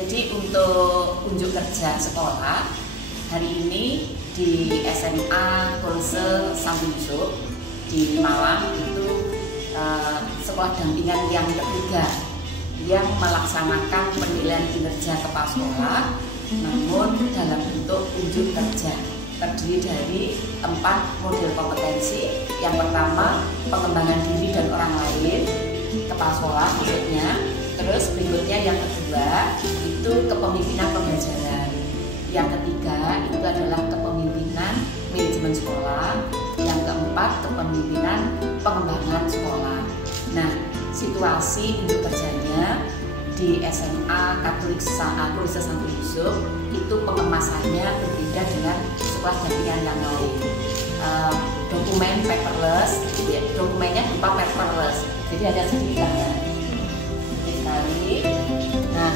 Jadi untuk unjuk kerja sekolah hari ini di SMA Kolose Santo Yusuf di Malang itu sekolah dampingan yang ketiga yang melaksanakan penilaian kinerja kepala sekolah, namun dalam bentuk unjuk kerja. Terdiri dari 4 model kompetensi. Yang pertama, pengembangan diri dan orang lain, kepala sekolah maksudnya. Terus berikutnya yang kedua itu kepemimpinan pembelajaran. Yang ketiga itu adalah kepemimpinan manajemen sekolah. Yang keempat kepemimpinan pengembangan sekolah. Nah, situasi untuk kerjanya di SMA Katolik Kolose Santo Yusuf itu pengemasannya berbeda dengan sekolah dampingan yang lain. Dokumen paperless, ya, dokumennya berupa paperless, jadi hanya sedikit gambar. Sekali. Nah,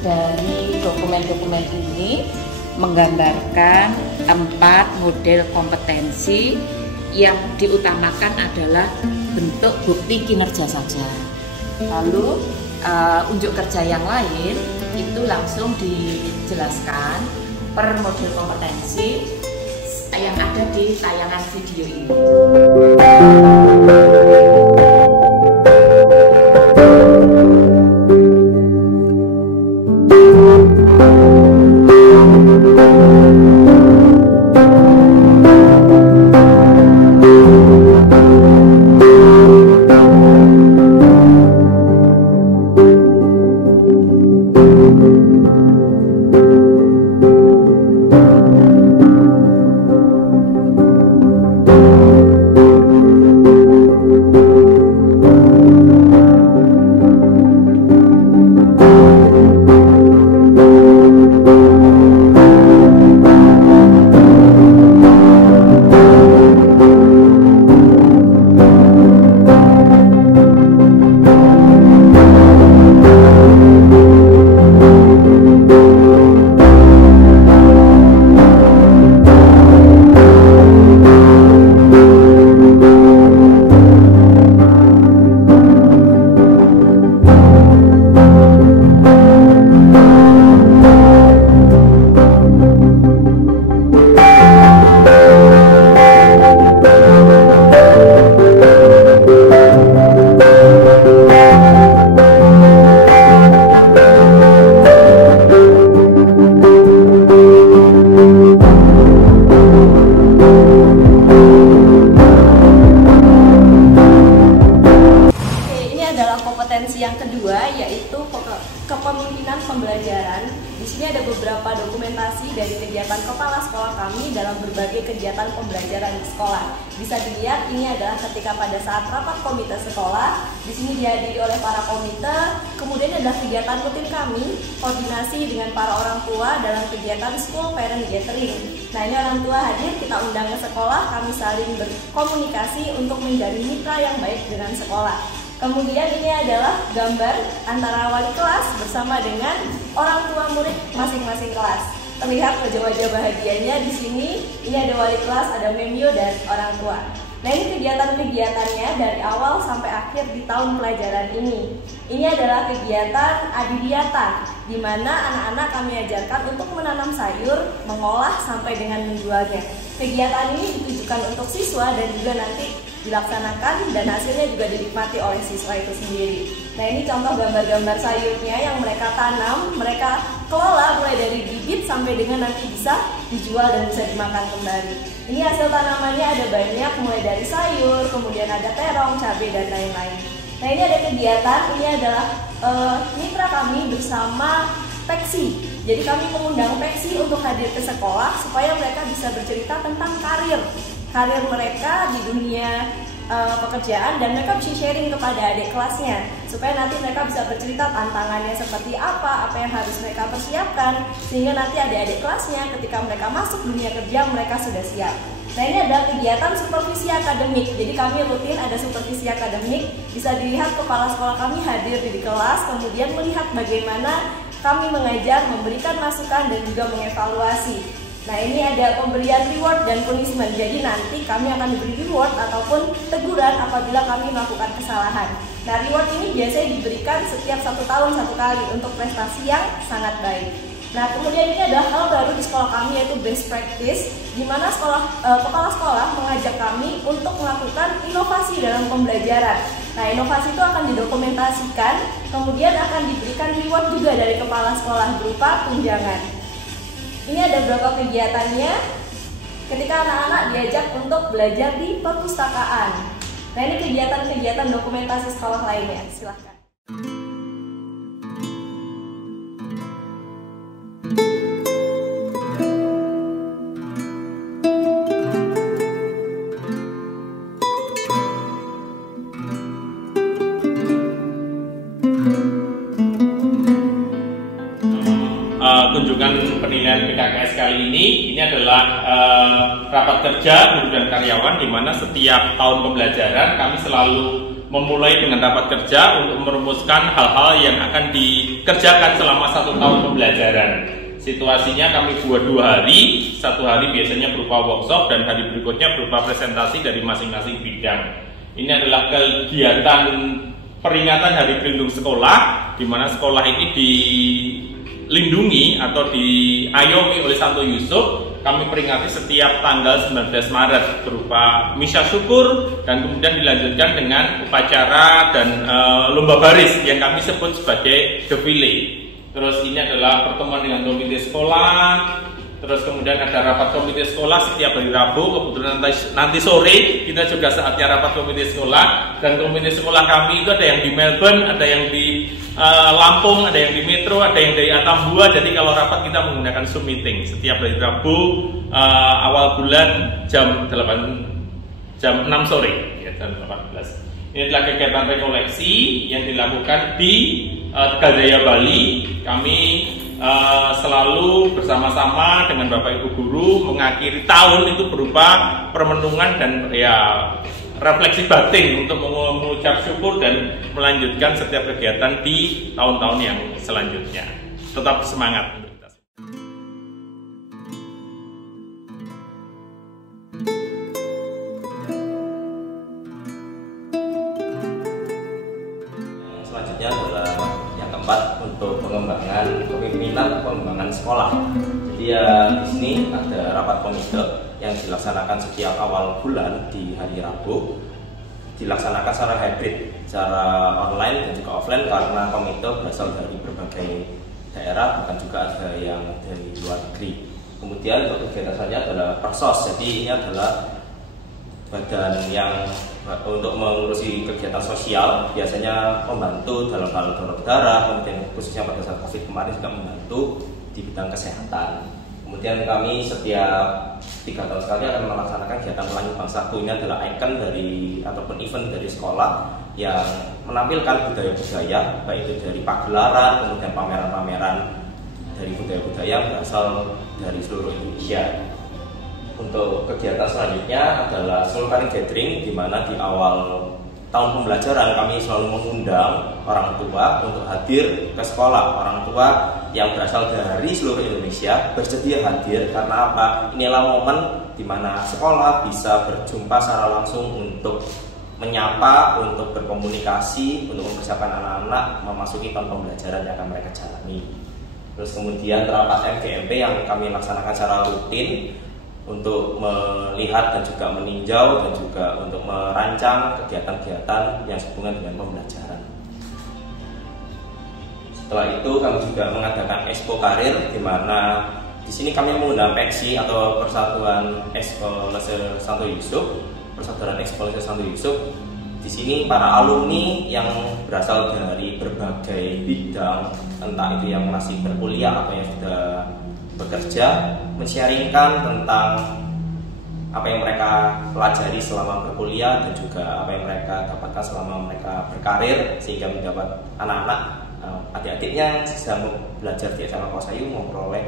dari dokumen-dokumen ini menggambarkan 4 model kompetensi yang diutamakan adalah bentuk bukti kinerja saja. Lalu unjuk kerja yang lain itu langsung dijelaskan per model kompetensi yang ada di tayangan video ini. Kompetensi yang kedua yaitu kepemimpinan pembelajaran. Di sini ada beberapa dokumentasi dari kegiatan kepala sekolah kami dalam berbagai kegiatan pembelajaran di sekolah. Bisa dilihat ini adalah ketika pada saat rapat komite sekolah. Di sini dihadiri oleh para komite. Kemudian adalah kegiatan rutin kami, koordinasi dengan para orang tua dalam kegiatan school parent gathering. Nah, ini orang tua hadir, kita undang ke sekolah, kami saling berkomunikasi untuk menjalin mitra yang baik dengan sekolah. Kemudian ini adalah gambar antara wali kelas bersama dengan orang tua murid masing-masing kelas. Terlihat wajah-wajah bahagianya di sini. Ini ada wali kelas, ada Memyo dan orang tua. Nah, ini kegiatan-kegiatannya dari awal sampai akhir di tahun pelajaran ini. Ini adalah kegiatan adidiata, di mana anak-anak kami ajarkan untuk menanam sayur, mengolah sampai dengan menjualnya. Kegiatan ini ditujukan untuk siswa dan juga nanti dilaksanakan dan hasilnya juga dinikmati oleh siswa itu sendiri. Nah, ini contoh gambar-gambar sayurnya yang mereka tanam, mereka kelola mulai dari bibit sampai dengan nanti bisa dijual dan bisa dimakan kembali. Ini hasil tanamannya ada banyak, mulai dari sayur, kemudian ada terong, cabai, dan lain-lain. Nah, ini ada kegiatan, ini adalah mitra kami bersama Peksi. Jadi kami mengundang Peksi untuk hadir ke sekolah supaya mereka bisa bercerita tentang karir mereka di dunia pekerjaan, dan mereka bisa sharing kepada adik kelasnya supaya nanti mereka bisa bercerita tantangannya seperti apa yang harus mereka persiapkan, sehingga nanti adik-adik kelasnya ketika mereka masuk dunia kerja mereka sudah siap. Nah, ini adalah kegiatan supervisi akademik. Jadi kami rutin ada supervisi akademik. Bisa dilihat kepala sekolah kami hadir di kelas, kemudian melihat bagaimana kami mengajar, memberikan masukan dan juga mengevaluasi. Nah, ini ada pemberian reward dan punishment. Jadi nanti kami akan diberi reward ataupun teguran apabila kami melakukan kesalahan. Nah, reward ini biasanya diberikan setiap 1 tahun 1 kali untuk prestasi yang sangat baik. Nah, kemudian ini ada hal baru di sekolah kami, yaitu best practice, di mana kepala sekolah mengajak kami untuk melakukan inovasi dalam pembelajaran. Nah, inovasi itu akan didokumentasikan, kemudian akan diberikan reward juga dari kepala sekolah berupa tunjangan. Ini ada beberapa kegiatannya ketika anak-anak diajak untuk belajar di perpustakaan. Nah, ini kegiatan-kegiatan dokumentasi sekolah lainnya. Silahkan. Kunjungan penilaian PKKS kali ini adalah rapat kerja guru dan karyawan, di mana setiap tahun pembelajaran kami selalu memulai dengan rapat kerja untuk merumuskan hal-hal yang akan dikerjakan selama 1 tahun pembelajaran. Situasinya kami buat 2 hari, 1 hari biasanya berupa workshop dan hari berikutnya berupa presentasi dari masing-masing bidang. Ini adalah kegiatan peringatan Hari Pelindung Sekolah, di mana sekolah ini dilindungi atau diayomi oleh Santo Yusuf. Kami peringati setiap tanggal 19 Maret berupa misa syukur dan kemudian dilanjutkan dengan upacara dan lomba baris yang kami sebut sebagai defile. Terus ini adalah pertemuan dengan komite sekolah. Terus kemudian ada rapat komite sekolah setiap hari Rabu. Kebetulan nanti sore kita juga saatnya rapat komite sekolah. Dan komite sekolah kami itu ada yang di Melbourne, ada yang di Lampung, ada yang di Metro, ada yang dari Atambua. Jadi kalau rapat kita menggunakan Zoom meeting setiap hari Rabu awal bulan jam 6 sore ya, jam 18. Ini adalah kegiatan rekoleksi yang dilakukan di Tegal Jaya, Bali. Kami selalu bersama-sama dengan Bapak Ibu Guru mengakhiri tahun itu berupa permenungan dan refleksi batin untuk mengucap syukur dan melanjutkan setiap kegiatan di tahun-tahun yang selanjutnya. Tetap semangat. Selanjutnya adalah yang keempat untuk pengembangan sekolah. Jadi di sini ada rapat komite yang dilaksanakan setiap awal bulan di hari Rabu, dilaksanakan secara hybrid, secara online dan juga offline karena komite berasal dari berbagai daerah, bahkan juga ada yang dari luar negeri. Kemudian untuk kegiatan selanjutnya adalah Persos. Jadi ini adalah badan yang untuk mengurusi kegiatan sosial, biasanya membantu dalam hal donor darah, kemudian khususnya pada saat COVID kemarin juga membantu di bidang kesehatan. Kemudian kami setiap 3 tahun sekali akan melaksanakan kegiatan Pelangi Bangsa. Ini adalah ikon dari ataupun event dari sekolah yang menampilkan budaya-budaya, baik itu dari pagelaran, kemudian pameran-pameran dari budaya-budaya berasal dari seluruh Indonesia. Untuk kegiatan selanjutnya adalah Sultan Gathering, di mana di awal tahun pembelajaran kami selalu mengundang orang tua untuk hadir ke sekolah. Orang tua yang berasal dari seluruh Indonesia bersedia hadir karena apa? Inilah momen di mana sekolah bisa berjumpa secara langsung untuk menyapa, untuk berkomunikasi, untuk mempersiapkan anak-anak memasuki tahun pembelajaran yang akan mereka jalani. Terus kemudian rapat MGMP yang kami laksanakan secara rutin untuk melihat dan juga meninjau dan juga untuk merancang kegiatan-kegiatan yang sehubungan dengan pembelajaran. Setelah itu kami juga mengadakan Expo Karir, di mana di sini kami mengundang PEXI atau Persatuan Ekskolase Santo Yusuf, Persaudaraan Ekskolase Santo Yusuf. Di sini para alumni yang berasal dari berbagai bidang, entah itu yang masih berkuliah atau yang sudah bekerja, men-sharingkan tentang apa yang mereka pelajari selama berkuliah dan juga apa yang mereka dapatkan selama mereka berkarir, sehingga mendapat anak-anak adik-adiknya bisa belajar di SMA Kawasayu memperoleh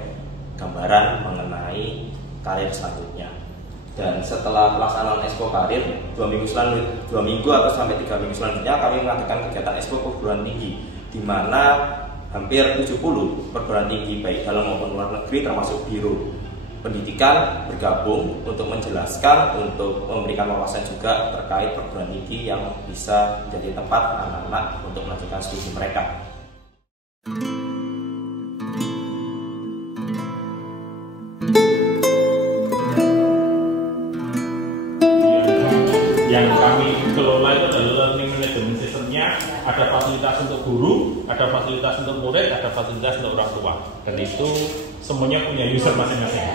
gambaran mengenai karir selanjutnya. Dan setelah pelaksanaan Expo Karir 2 minggu atau sampai 3 minggu selanjutnya, kami mengadakan kegiatan Expo Perguruan Tinggi, di mana hampir 70 perguruan tinggi baik dalam maupun luar negeri termasuk BIRO pendidikan bergabung untuk menjelaskan, untuk memberikan wawasan juga terkait perguruan tinggi yang bisa menjadi tempat anak-anak untuk melanjutkan studi mereka. Yang kami kelola itu adalah learning management systemnya, ada fasilitas untuk guru, ada fasilitas untuk murid, ada fasilitas untuk orang tua, dan itu semuanya punya user masing-masing. Ya.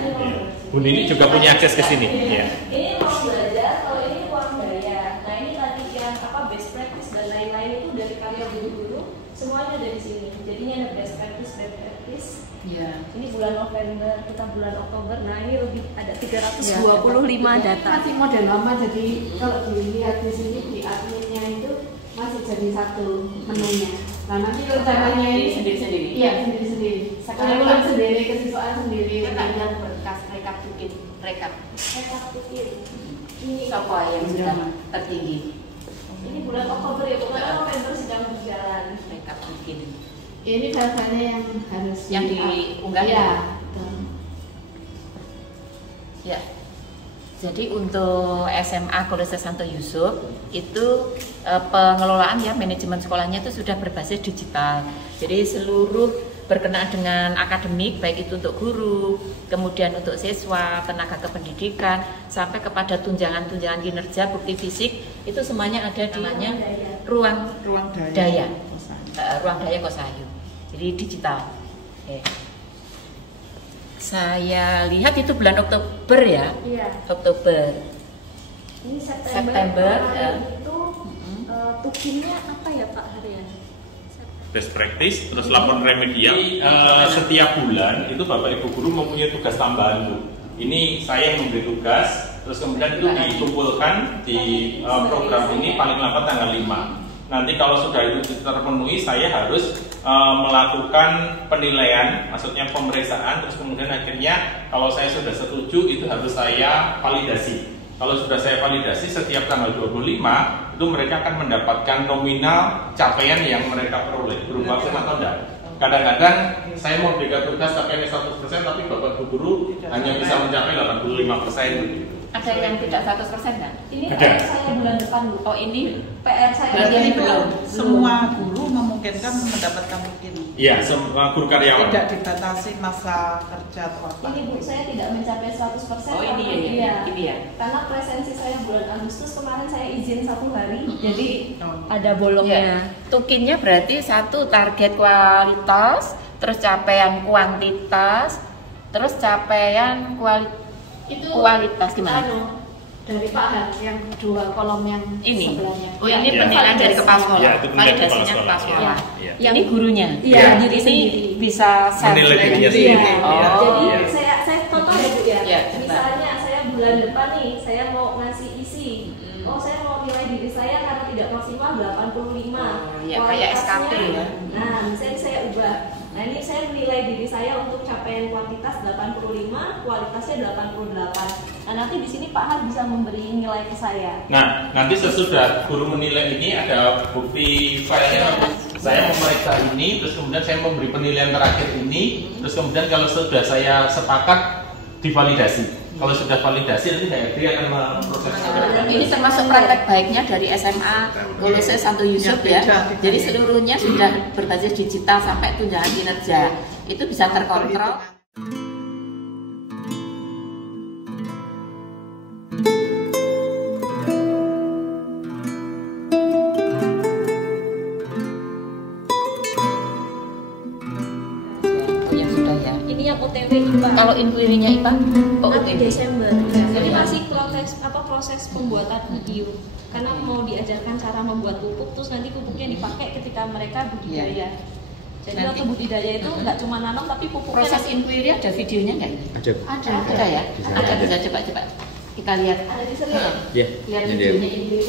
Bu Nini juga punya akses ke sini. Ya. Ini ruang belajar, kalau ini ruang daya. Nah ini tadi yang best practice dan lain-lain itu dari karya guru-guru, semuanya ada di sini. Jadinya ada best practice. Ya. Ini bulan November, kita bulan Oktober. Nah ini lebih ada 325 data. Masih model lama, jadi kalau dilihat di sini di adminnya itu masih jadi satu menunya. Nah nanti rencananya ini sendiri-sendiri. Iya sendiri-sendiri. Kurikulum sendiri, kesiswaan sendiri. Yang berkas rekap bikin rekap. Ini Apa yang sudah tertinggi? Ini bulan Oktober ya, bukan November sedang berjalan. Rekap bikin. Ini datanya yang harus Yang diunggah ya. Ya. Jadi untuk SMA Kolese Santo Yusuf itu pengelolaan ya manajemen sekolahnya itu sudah berbasis digital. Jadi seluruh berkenaan dengan akademik baik itu untuk guru, kemudian untuk siswa, tenaga kependidikan sampai kepada tunjangan-tunjangan kinerja, bukti fisik itu semuanya ada di namanya ruang daya. Ruang daya Kosayu. Jadi digital. Oke. Saya lihat itu bulan Oktober ya. Iya. Oktober. Ini September, ya. Itu tukinnya apa ya Pak Harian? Best practice, terus laporan remedial. Setiap bulan itu Bapak Ibu guru mempunyai tugas tambahan, Bu. Ini saya yang memberi tugas, terus kemudian itu dikumpulkan di program ini paling lambat tanggal 5. Nanti kalau sudah itu terpenuhi, saya harus melakukan penilaian, maksudnya pemeriksaan, terus kemudian akhirnya kalau saya sudah setuju itu harus saya validasi. Kalau sudah saya validasi setiap tanggal 25 itu mereka akan mendapatkan nominal capaian yang mereka peroleh berupa form atau enggak. Kadang-kadang saya mau berikan tugas capaiannya 100%, tapi Bapak Ibu guru hanya bisa mencapai 85%. Ada yang tidak 100% kan? Ini Ada. PR saya bulan depan Bu. Oh ini PR saya Berarti bulan ini depan. belum. Semua guru memungkinkan mendapatkan mungkin. Iya, semua guru karyawan. Tidak dibatasi masa kerja atau apa. Ini Bu, saya tidak mencapai 100%. Oh ini ya, Iya. ini ya. Karena presensi saya bulan Agustus kemarin saya izin 1 hari, jadi Oh. ada Ya. bolongnya. Tukinnya berarti satu target kualitas, terus capaian kuantitas, terus capaian Itu kualitas gimana? dari Pak Han yang dua kolom yang Ini. sebelahnya. Oh ini Ya, penilaian dari kepala sekolah. Ya, itu penilaian kepala Validasinya kepala sekolah. sekolah. Iya. Ini gurunya. Iya, Jadi diri ini sendiri. bisa self Menilai dirinya sendiri. sendiri. Oh. Jadi Iya. saya contoh ya Bu ya. Iya, coba. Misalnya saya bulan depan nih, saya mau ngasih isi. Oh saya mau nilai diri saya karena tidak maksimal 85. Oh, iya, kayak SKP ya. Nah, misalnya saya ubah. Nah ini saya menilai diri saya untuk capaian kuantitas 85, kualitasnya 88. Nah nanti di sini Pak Han bisa memberi nilai ke saya. Nah, nanti sesudah guru menilai ini ada bukti filenya. Saya memeriksa ini, terus kemudian saya memberi penilaian terakhir ini, terus kemudian kalau sudah saya sepakat divalidasi. Kalau sudah validasi nanti HRD akan memproses. Ini termasuk praktek baiknya dari SMA Kolese Santo Yusuf ya. Jadi seluruhnya sudah berbasis digital sampai tunjangan kinerja. Itu bisa terkontrol. Oh yang sudah ya. Ini yang OTW IPA. Kalau inquiry-nya IPA, oh nanti OTW. Desember. Jadi masih proses pembuatan video. Karena mau diajarkan cara membuat pupuk, terus nanti pupuknya dipakai ketika mereka budidaya. Jadi Nanti. waktu budidaya itu nggak cuma nanam, tapi pupuknya Proses nanti inquiry ada videonya nggak? Ada. Ada ya? Ada bisa coba kita lihat. ada di serial. Iya. Lihat videonya inquiry.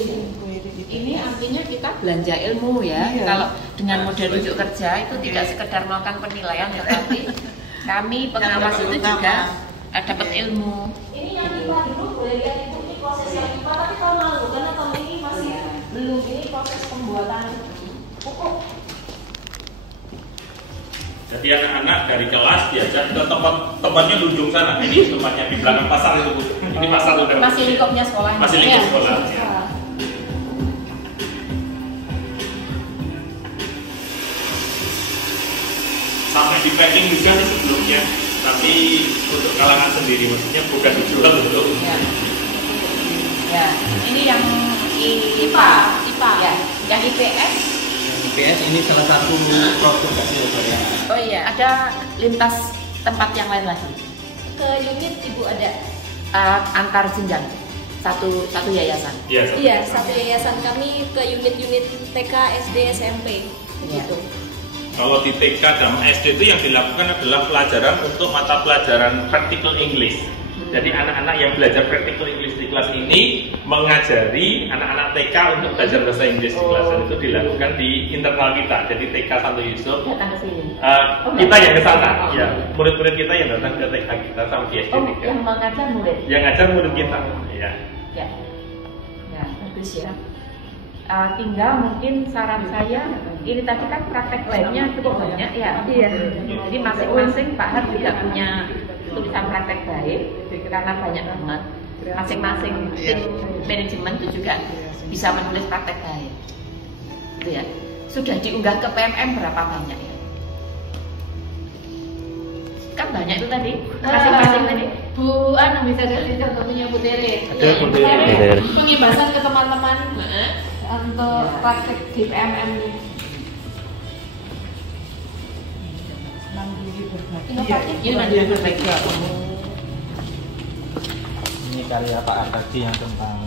Ini artinya kita belanja ilmu ya. Iya. Kalau dengan model rujuk kerja itu tidak sekedar melakukan penilaian, tetapi kami pengawas itu juga dapat ilmu. Ini yang IPA dulu boleh lihat itu ini proses yang IPA, tapi tahun lalu karena tahun ini masih belum, ini proses pembuatan pupuk. Jadi anak-anak dari kelas diajak ke tempatnya di ujung sana. Ini tempatnya di belakang pasar itu, Bu. Ini pasar udah. Masih lingkupnya sekolah. Masih lingkup sekolah. Ya. Sampai di packing juga sih sebelumnya, tapi untuk kalangan sendiri, maksudnya bukan dijual untuk. Ya, ini yang IPA. Ya, yang IPS. IPS ini salah satu produk ya. Oh iya, ada lintas tempat yang lain lagi. Ke unit Ibu ada? Antar jenjang, satu yayasan. Iya, satu yayasan kami ke unit-unit TK, SD, SMP. Begitu. Kalau di TK dan SD itu yang dilakukan adalah pelajaran untuk mata pelajaran practical English. Jadi anak-anak yang belajar practical English di kelas ini mengajari anak-anak TK untuk belajar bahasa Inggris di kelas, dan itu dilakukan di internal kita. Jadi TK Santo Yusuf. Datang ke sini. Kita yang ke sana, ya. Murid-murid kita yang datang ke TK kita sama di SD. Yang mengajar murid. Yang ngajar murid kita, ya. Ya, bagus ya. Tinggal mungkin saran saya, ini tadi kan praktek lainnya cukup banyak ya. Iya. Jadi masing-masing Pak Har juga punya tulisan praktek baik karena banyak banget. Masing-masing tim manajemen itu juga bisa menulis praktek baik. Itu ya. Sudah diunggah ke PMM berapa banyak ya? Kan banyak itu tadi. Masing-masing tadi. Bu, bisa jadi contohnya Bu Tere. Bu Tere. Pengibasan ke teman-teman untuk praktek di PMM ini. Mandiri berbagi. Ini karya Pak Ar tadi yang tentang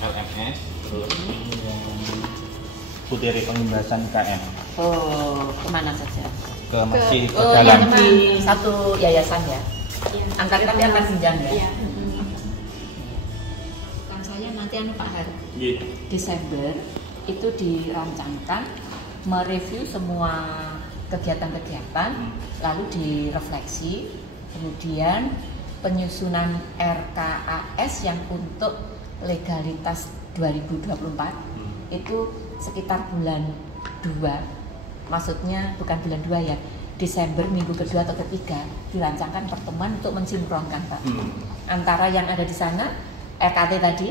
LMS, terus yang Putri pengimbasan KM. Oh, kemana saja? Ke masih ke Oh, dalam. yang di satu yayasan ya? Iya. Tapi antar jenjang ya? Iya. Kan saya nanti Pak Har. Gitu. Desember itu dirancangkan mereview semua kegiatan-kegiatan, lalu direfleksi, kemudian penyusunan RKAS yang untuk legalitas 2024 itu sekitar bulan 2, maksudnya bukan bulan 2 ya, Desember minggu kedua atau ketiga dirancangkan pertemuan untuk mensinkronkan Pak antara yang ada di sana RKT tadi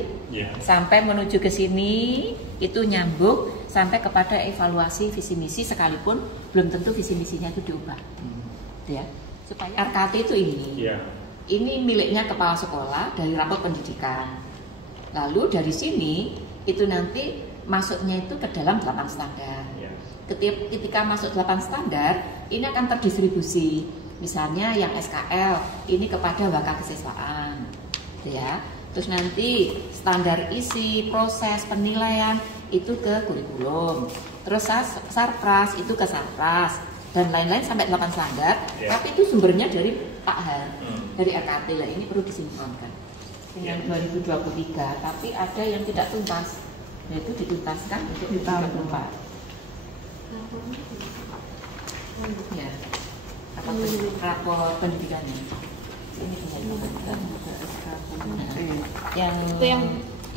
sampai menuju ke sini itu nyambung sampai kepada evaluasi visi misi, sekalipun belum tentu visi misinya itu diubah ya, supaya RKT itu ini miliknya kepala sekolah dari rapot pendidikan, lalu dari sini itu nanti masuknya itu ke dalam 8 standar. Ketika masuk 8 standar ini akan terdistribusi, misalnya yang SKL ini kepada wakakesiswaan ya. Terus nanti standar isi, proses, penilaian itu ke kurikulum. Terus sarpras itu ke sarpras dan lain-lain sampai 8 standar. Tapi itu sumbernya dari Pak Har, dari RKT ya, ini perlu disinkronkan dengan 2023. Tapi ada yang tidak tuntas, yaitu dituntaskan untuk 2024. Ya, apa rapor pendidikannya? Ini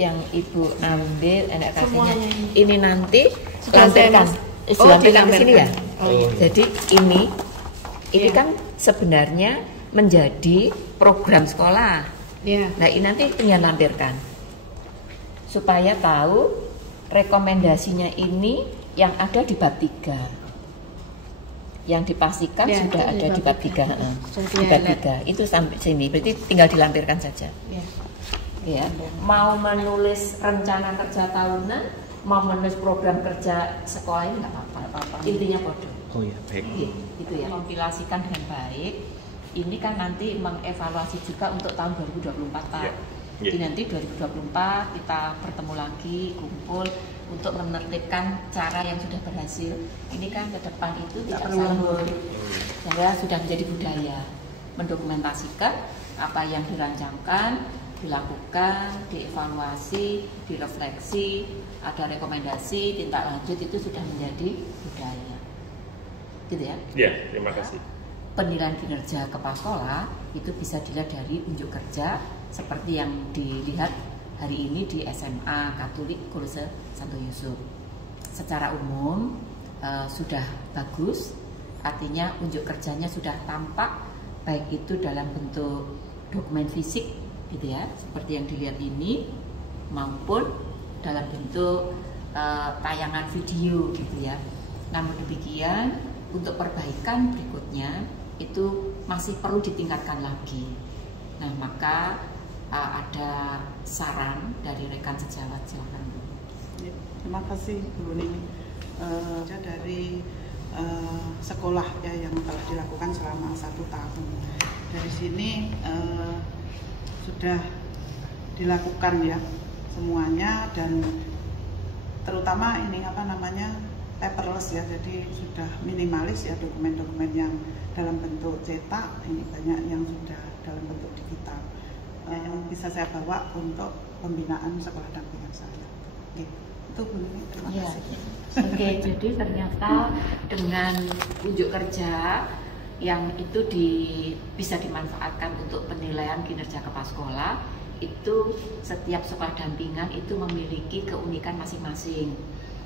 yang Ibu ambil NKT-nya ini nanti dilampirkan ke sini ya. Jadi ini kan sebenarnya menjadi program sekolah. Nah ini nanti tinggal lampirkan supaya tahu rekomendasinya ini yang ada di bab 3. Yang dipastikan sudah ada di bab 3. Di bab 3 itu sampai sini, berarti tinggal dilampirkan saja. Ya, mau menulis rencana kerja tahunan, mau menulis program kerja sekolah ini nggak apa-apa. Intinya bodoh. Oh ya, baik. Gitu ya, kompilasikan dengan baik. Ini kan nanti mengevaluasi juga untuk tahun 2024 Pak. Jadi nanti 2024 kita bertemu lagi, kumpul untuk menertibkan cara yang sudah berhasil. Ini kan ke depan itu tidak selalu sudah menjadi budaya, mendokumentasikan apa yang dirancangkan, dilakukan, dievaluasi, direfleksi, ada rekomendasi, tindak lanjut, itu sudah menjadi budaya. Gitu ya? Ya, terima kasih. Penilaian kinerja kepala sekolah itu bisa dilihat dari unjuk kerja seperti yang dilihat hari ini di SMA Katolik Kolose Santo Yusuf. Secara umum sudah bagus, artinya unjuk kerjanya sudah tampak, baik itu dalam bentuk dokumen fisik gitu ya, seperti yang dilihat ini, maupun dalam bentuk tayangan video gitu ya. Namun demikian, untuk perbaikan berikutnya itu masih perlu ditingkatkan lagi. Nah, maka ada saran dari rekan sejawat, silakan. Terima kasih Bu Nini. Dari sekolah ya yang telah dilakukan selama 1 tahun. Dari sini sudah dilakukan ya semuanya, dan terutama ini paperless ya, jadi sudah minimalis ya dokumen-dokumen yang dalam bentuk cetak, ini banyak yang sudah dalam bentuk digital yang bisa saya bawa untuk pembinaan sekolah dampingan saya. Itu Bu Nini, terima kasih. Oke, jadi ternyata dengan unjuk kerja yang itu bisa dimanfaatkan untuk penilaian kinerja kepala sekolah, itu setiap sekolah dampingan itu memiliki keunikan masing-masing.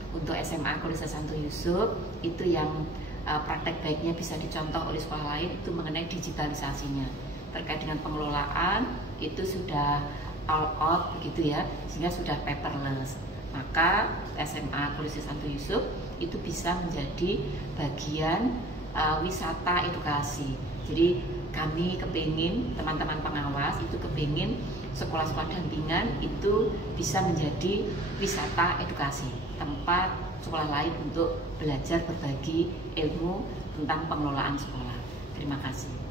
Untuk SMA Kolese Santo Yusuf itu yang praktek baiknya bisa dicontoh oleh sekolah lain itu mengenai digitalisasinya. Terkait dengan pengelolaan itu sudah all out begitu ya, sehingga sudah paperless. Maka SMA Kolese Santo Yusuf itu bisa menjadi bagian wisata edukasi. Jadi kami kepingin, teman-teman pengawas itu kepingin sekolah-sekolah dampingan itu bisa menjadi wisata edukasi, tempat sekolah lain untuk belajar berbagi ilmu tentang pengelolaan sekolah. Terima kasih.